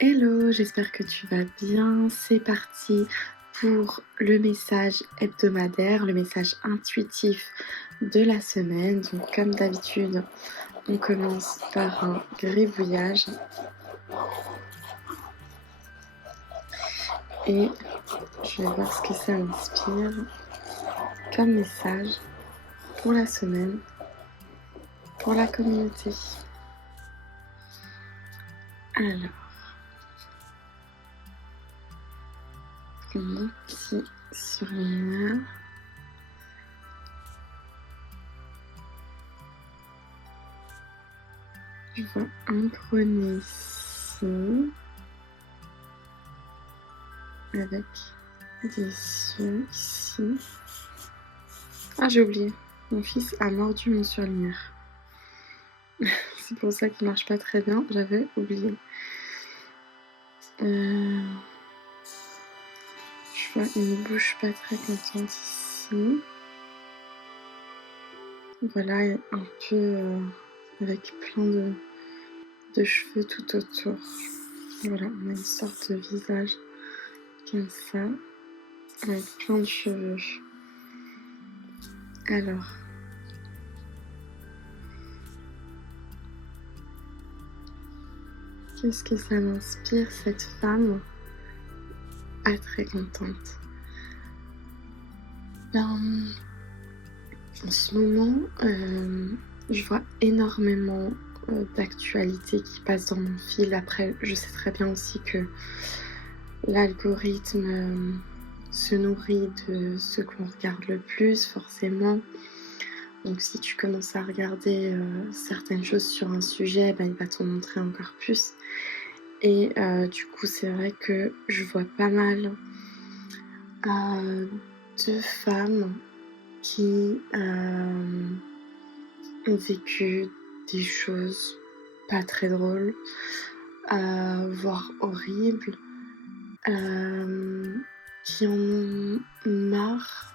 Hello, j'espère que tu vas bien. C'est parti pour le message hebdomadaire, le message intuitif de la semaine. Donc comme d'habitude, on commence par un gribouillage. Et je vais voir ce que ça m'inspire comme message pour la semaine, pour la communauté. Alors, mon petit surligneur. Je vois un grenouille ici, avec des yeux ici. Ah, j'ai oublié. Mon fils a mordu mon surligneur. C'est pour ça qu'il marche pas très bien. J'avais oublié. Je vois une bouche pas très contente ici. Voilà, un peu avec plein de cheveux tout autour. Voilà, on a une sorte de visage comme ça, avec plein de cheveux. Alors, qu'est-ce que ça m'inspire, cette femme pas très contente? Ben, en ce moment, je vois énormément d'actualités qui passent dans mon fil. Après, je sais très bien aussi que l'algorithme se nourrit de ce qu'on regarde le plus, forcément. Donc si tu commences à regarder certaines choses sur un sujet, ben, il va t'en montrer encore plus. Et du coup, c'est vrai que je vois pas mal de femmes qui ont vécu des choses pas très drôles, voire horribles, qui en ont marre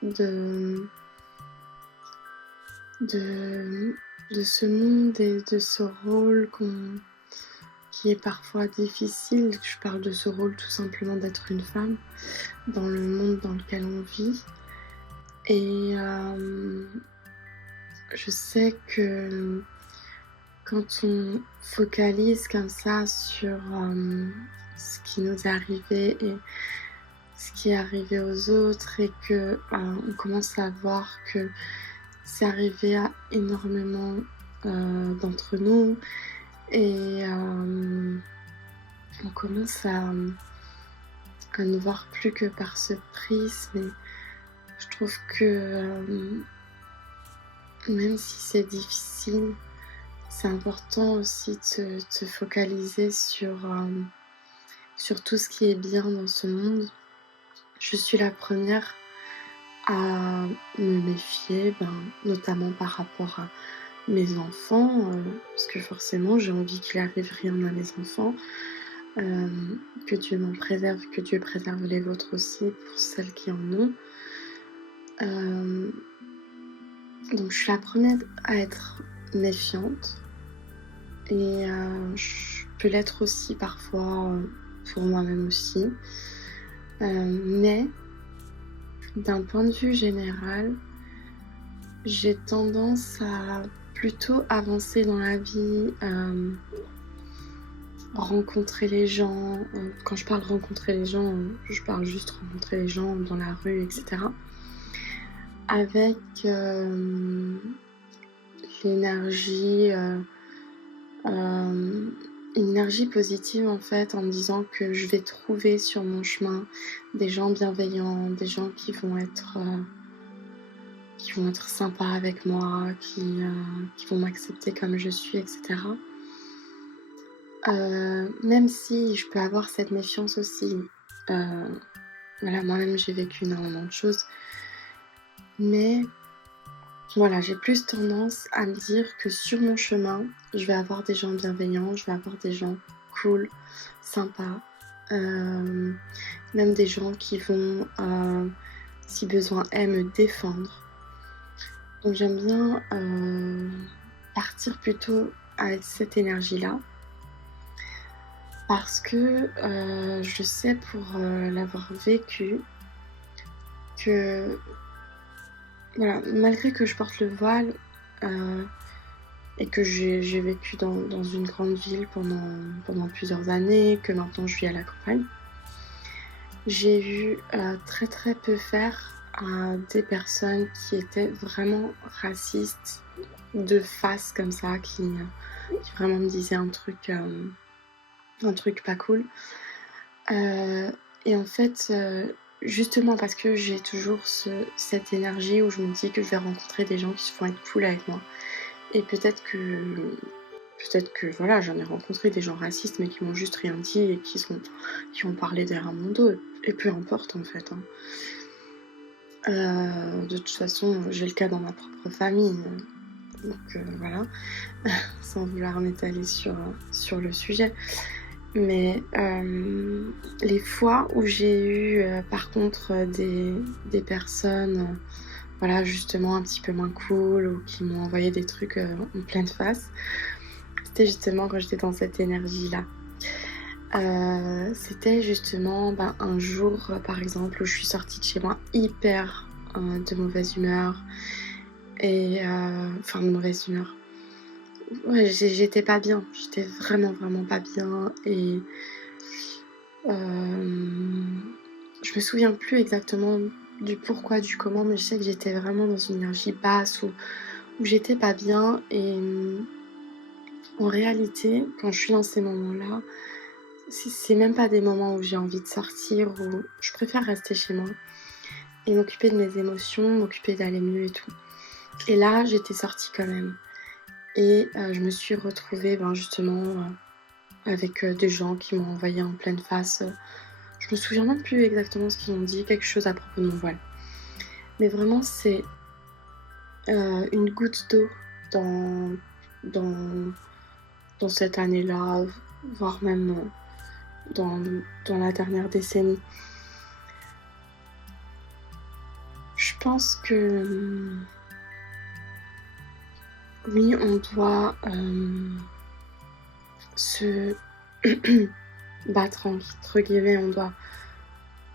de ce monde et de ce rôle qui est parfois difficile. Je parle de ce rôle tout simplement d'être une femme dans le monde dans lequel on vit. Et je sais que quand on focalise comme ça sur ce qui nous est arrivé et ce qui est arrivé aux autres, et que on commence à voir que c'est arrivé à énormément d'entre nous, et on commence à ne voir plus que par ce prisme. Et je trouve que même si c'est difficile, c'est important aussi de te focaliser sur tout ce qui est bien dans ce monde. Je suis la première à me méfier, notamment par rapport à mes enfants, parce que forcément j'ai envie qu'il arrive rien à mes enfants, que Dieu m'en préserve, que Dieu préserve les vôtres aussi pour celles qui en ont. Donc je suis la première à être méfiante, et je peux l'être aussi parfois pour moi-même aussi, mais d'un point de vue général, j'ai tendance à plutôt avancer dans la vie, rencontrer les gens. Quand je parle rencontrer les gens, je parle juste rencontrer les gens dans la rue, etc. Avec l'énergie, une énergie positive en fait, en me disant que je vais trouver sur mon chemin des gens bienveillants, des gens qui vont être sympas avec moi, qui vont m'accepter comme je suis, etc. Même si je peux avoir cette méfiance aussi. Voilà, moi-même j'ai vécu énormément de choses, mais voilà, j'ai plus tendance à me dire que sur mon chemin, je vais avoir des gens bienveillants, je vais avoir des gens cool, sympas, même des gens qui vont, si besoin est, me défendre. Donc j'aime bien partir plutôt avec cette énergie-là. Parce que je sais pour l'avoir vécu que voilà, malgré que je porte le voile et que j'ai vécu dans une grande ville pendant plusieurs années, que maintenant je vis à la campagne, j'ai eu très très peu faire à des personnes qui étaient vraiment racistes de face comme ça, qui vraiment me disaient un truc pas cool. Et en fait, justement parce que j'ai toujours cette énergie où je me dis que je vais rencontrer des gens qui vont être cool avec moi. Et peut-être que voilà, j'en ai rencontré des gens racistes mais qui m'ont juste rien dit et qui ont parlé derrière mon dos. Et peu importe en fait. Hein. De toute façon, j'ai le cas dans ma propre famille. Donc voilà, sans vouloir m'étaler sur le sujet. Mais les fois où j'ai eu par contre des personnes voilà, justement un petit peu moins cool ou qui m'ont envoyé des trucs en pleine face, c'était justement quand j'étais dans cette énergie-là. C'était justement un jour par exemple où je suis sortie de chez moi hyper de mauvaise humeur et enfin de mauvaise humeur. Ouais, j'étais pas bien, j'étais vraiment pas bien et je me souviens plus exactement du pourquoi, du comment, mais je sais que j'étais vraiment dans une énergie basse où j'étais pas bien et en réalité, quand je suis dans ces moments-là, c'est même pas des moments où j'ai envie de sortir, où je préfère rester chez moi et m'occuper de mes émotions, m'occuper d'aller mieux et tout. Et là, j'étais sortie quand même et je me suis retrouvée justement avec des gens qui m'ont envoyé en pleine face. Je me souviens même plus exactement ce qu'ils ont dit, quelque chose à propos de mon voile. Mais vraiment, c'est une goutte d'eau dans cette année-là, voire même dans la dernière décennie. Je pense que oui, on doit se battre entre guillemets, on doit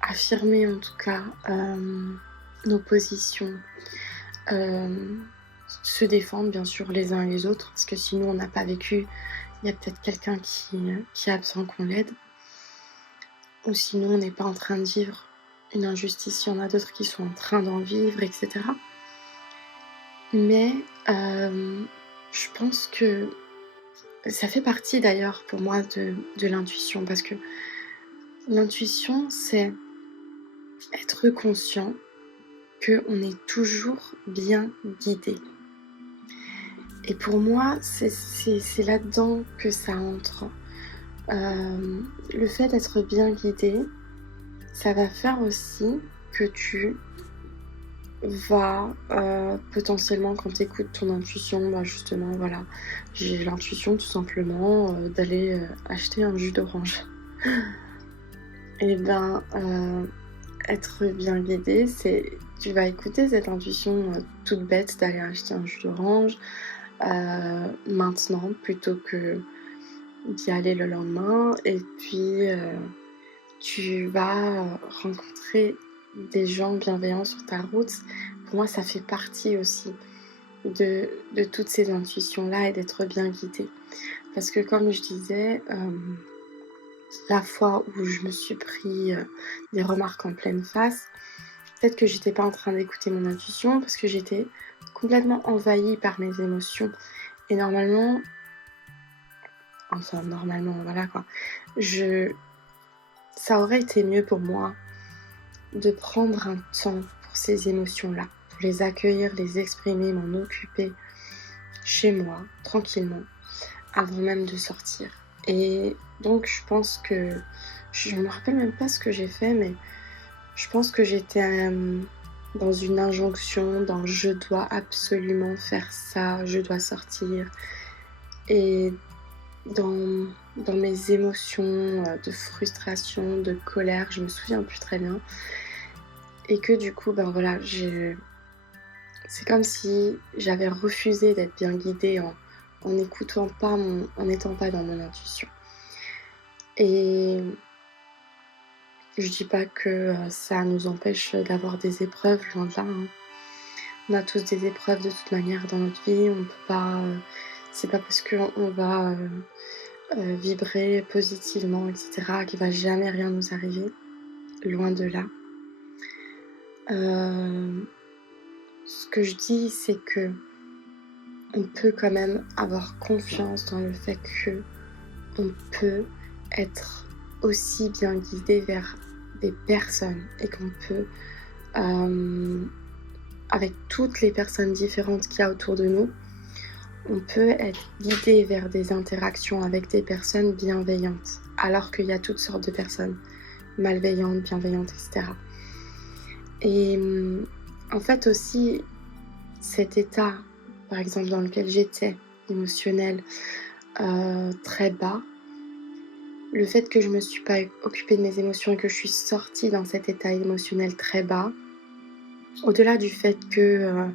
affirmer en tout cas nos positions, se défendre bien sûr les uns et les autres, parce que sinon on n'a pas vécu, il y a peut-être quelqu'un qui est absent qu'on l'aide, ou sinon on n'est pas en train de vivre une injustice, il y en a d'autres qui sont en train d'en vivre, etc. Mais je pense que ça fait partie d'ailleurs pour moi de l'intuition, parce que l'intuition, c'est être conscient qu'on est toujours bien guidé. Et pour moi, c'est là-dedans que ça entre. Le fait d'être bien guidé, ça va faire aussi que tu vas potentiellement, quand tu écoutes ton intuition, justement, voilà, j'ai l'intuition tout simplement d'aller acheter un jus d'orange. Et être bien guidé, c'est tu vas écouter cette intuition toute bête d'aller acheter un jus d'orange maintenant plutôt que d'y aller le lendemain, et puis tu vas rencontrer des gens bienveillants sur ta route. Pour moi, ça fait partie aussi de toutes ces intuitions-là et d'être bien guidée. Parce que comme je disais, la fois où je me suis pris des remarques en pleine face, peut-être que j'étais pas en train d'écouter mon intuition parce que j'étais complètement envahie par mes émotions. Et normalement, voilà quoi, ça aurait été mieux pour moi de prendre un temps pour ces émotions-là, pour les accueillir, les exprimer, m'en occuper chez moi, tranquillement, avant même de sortir. Et donc je pense que, je me rappelle même pas ce que j'ai fait, mais je pense que j'étais dans une injonction, dans je dois absolument faire ça, je dois sortir. Et dans mes émotions de frustration, de colère, je me souviens plus très bien. Et que du coup, voilà, c'est comme si j'avais refusé d'être bien guidée en n'étant pas dans mon intuition. Et je dis pas que ça nous empêche d'avoir des épreuves, loin de là, hein. On a tous des épreuves de toute manière dans notre vie, on peut pas, c'est pas parce qu'on va, vibrer positivement et cetera, qu'il va jamais rien nous arriver, loin de là. Ce que je dis, c'est qu'on peut quand même avoir confiance dans le fait qu'on peut être aussi bien guidé vers des personnes et qu'on peut, avec toutes les personnes différentes qu'il y a autour de nous, on peut être guidé vers des interactions avec des personnes bienveillantes, alors qu'il y a toutes sortes de personnes malveillantes, bienveillantes, etc. Et en fait aussi, cet état, par exemple, dans lequel j'étais, émotionnel, très bas, le fait que je me suis pas occupée de mes émotions et que je suis sortie dans cet état émotionnel très bas, au-delà du fait que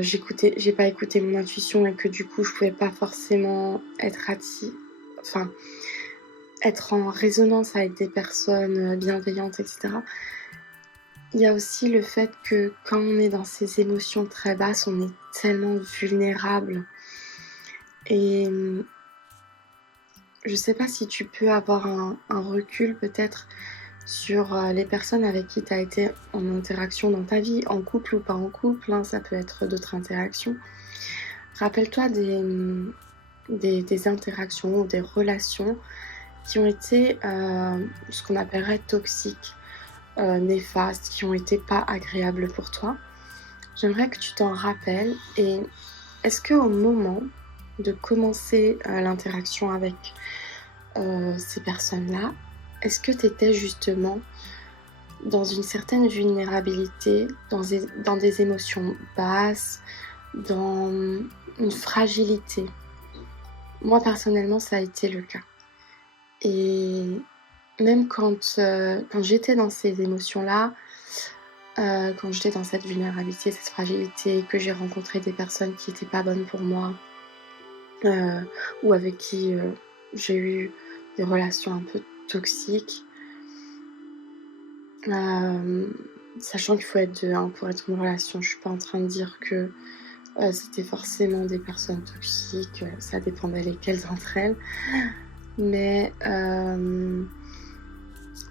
j'ai pas écouté mon intuition et que du coup je pouvais pas forcément être en résonance avec des personnes bienveillantes, etc. Il y a aussi le fait que quand on est dans ces émotions très basses, on est tellement vulnérable. Et je sais pas si tu peux avoir un recul peut-être sur les personnes avec qui tu as été en interaction dans ta vie, en couple ou pas en couple, hein, ça peut être d'autres interactions. Rappelle-toi des interactions ou des relations qui ont été ce qu'on appellerait toxiques, néfastes, qui ont été pas agréables pour toi. J'aimerais que tu t'en rappelles. Et est-ce qu'au moment de commencer l'interaction avec ces personnes-là, est-ce que tu étais justement dans une certaine vulnérabilité, dans des émotions basses, dans une fragilité? Moi, personnellement, ça a été le cas. Et même quand j'étais dans ces émotions-là, quand j'étais dans cette vulnérabilité, cette fragilité, que j'ai rencontré des personnes qui n'étaient pas bonnes pour moi, ou avec qui j'ai eu des relations un peu toxiques, sachant qu'il faut être deux, hein, pour être une relation. Je suis pas en train de dire que c'était forcément des personnes toxiques, ça dépendait lesquelles d'entre elles. Mais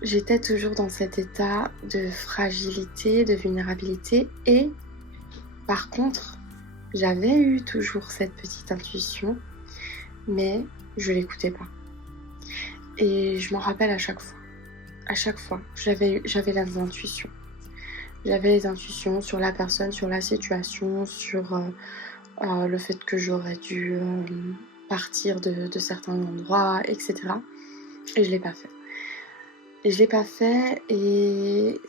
j'étais toujours dans cet état de fragilité, de vulnérabilité. Et par contre, j'avais eu toujours cette petite intuition, mais je l'écoutais pas. Et je m'en rappelle à chaque fois. À chaque fois, j'avais les intuitions. J'avais les intuitions sur la personne, sur la situation, sur le fait que j'aurais dû partir de certains endroits, etc. Et je l'ai pas fait. Et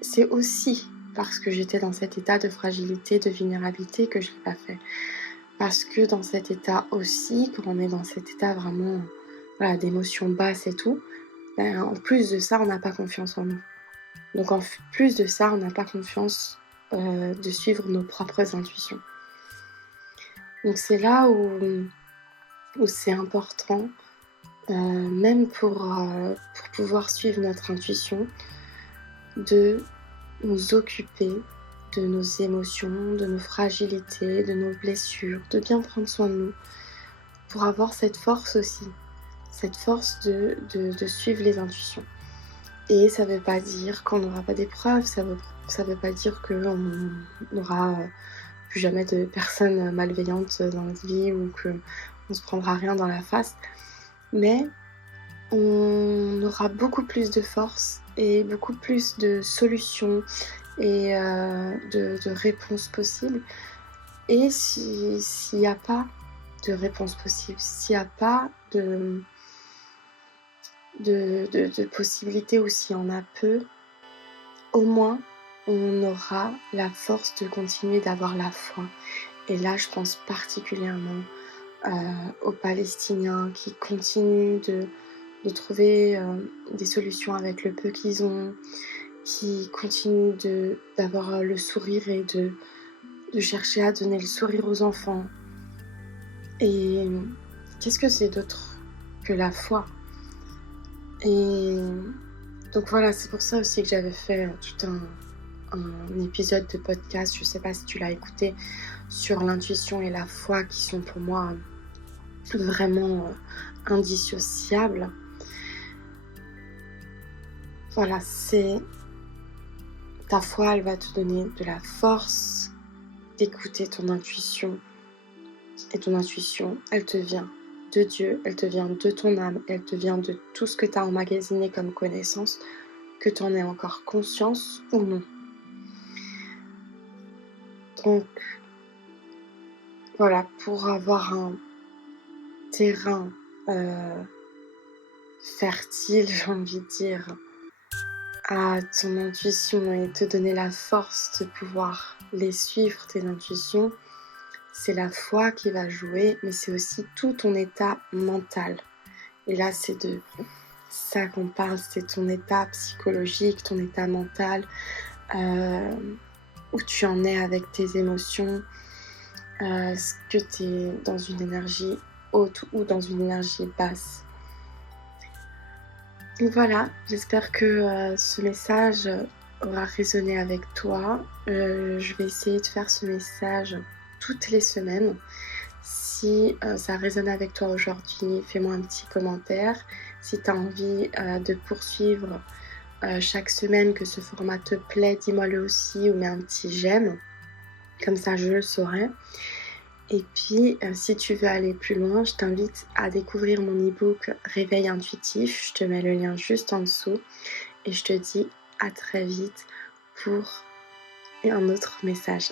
c'est aussi parce que j'étais dans cet état de fragilité, de vulnérabilité que je l'ai pas fait. Parce que dans cet état aussi, quand on est dans cet état vraiment d'émotions basses et tout, en plus de ça, on n'a pas confiance en nous. Donc en plus de ça, on n'a pas confiance de suivre nos propres intuitions. Donc c'est là où c'est important, même pour pouvoir suivre notre intuition, de nous occuper de nos émotions, de nos fragilités, de nos blessures, de bien prendre soin de nous, pour avoir cette force aussi, cette force de suivre les intuitions. Et ça veut pas dire qu'on n'aura pas d'épreuves, ça veut pas dire qu'on n'aura plus jamais de personnes malveillantes dans notre vie ou qu'on se prendra rien dans la face. Mais on aura beaucoup plus de force et beaucoup plus de solutions et de réponses possibles. Et s'il n'y a pas de réponse possible, s'il n'y a pas de possibilités ou s'il y en a peu, au moins on aura la force de continuer d'avoir la foi. Et là, je pense particulièrement aux Palestiniens qui continuent de trouver des solutions avec le peu qu'ils ont, qui continuent d'avoir le sourire et de chercher à donner le sourire aux enfants. Et qu'est-ce que c'est d'autre que la foi. Et donc voilà, c'est pour ça aussi que j'avais fait tout un épisode de podcast, je ne sais pas si tu l'as écouté, sur l'intuition et la foi qui sont pour moi vraiment indissociables. Voilà, c'est ta foi, elle va te donner de la force d'écouter ton intuition. Et ton intuition, elle te vient de Dieu, elle te vient de ton âme, elle te vient de tout ce que tu as emmagasiné comme connaissance, que tu en aies encore conscience ou non. Donc, voilà, pour avoir un terrain fertile, j'ai envie de dire, à ton intuition et te donner la force de pouvoir les suivre, tes intuitions, c'est la foi qui va jouer, mais c'est aussi tout ton état mental. Et là, c'est de ça qu'on parle, c'est ton état psychologique, ton état mental, où tu en es avec tes émotions, est-ce que tu es dans une énergie haute ou dans une énergie basse. Donc voilà, j'espère que ce message aura résonné avec toi. Je vais essayer de faire ce message toutes les semaines. Si ça résonne avec toi aujourd'hui, fais-moi un petit commentaire. Si tu as envie de poursuivre chaque semaine, que ce format te plaît, dis-moi-le aussi ou mets un petit j'aime. Comme ça, je le saurai. Et puis, si tu veux aller plus loin, je t'invite à découvrir mon e-book Réveil intuitif. Je te mets le lien juste en dessous. Et je te dis à très vite pour un autre message.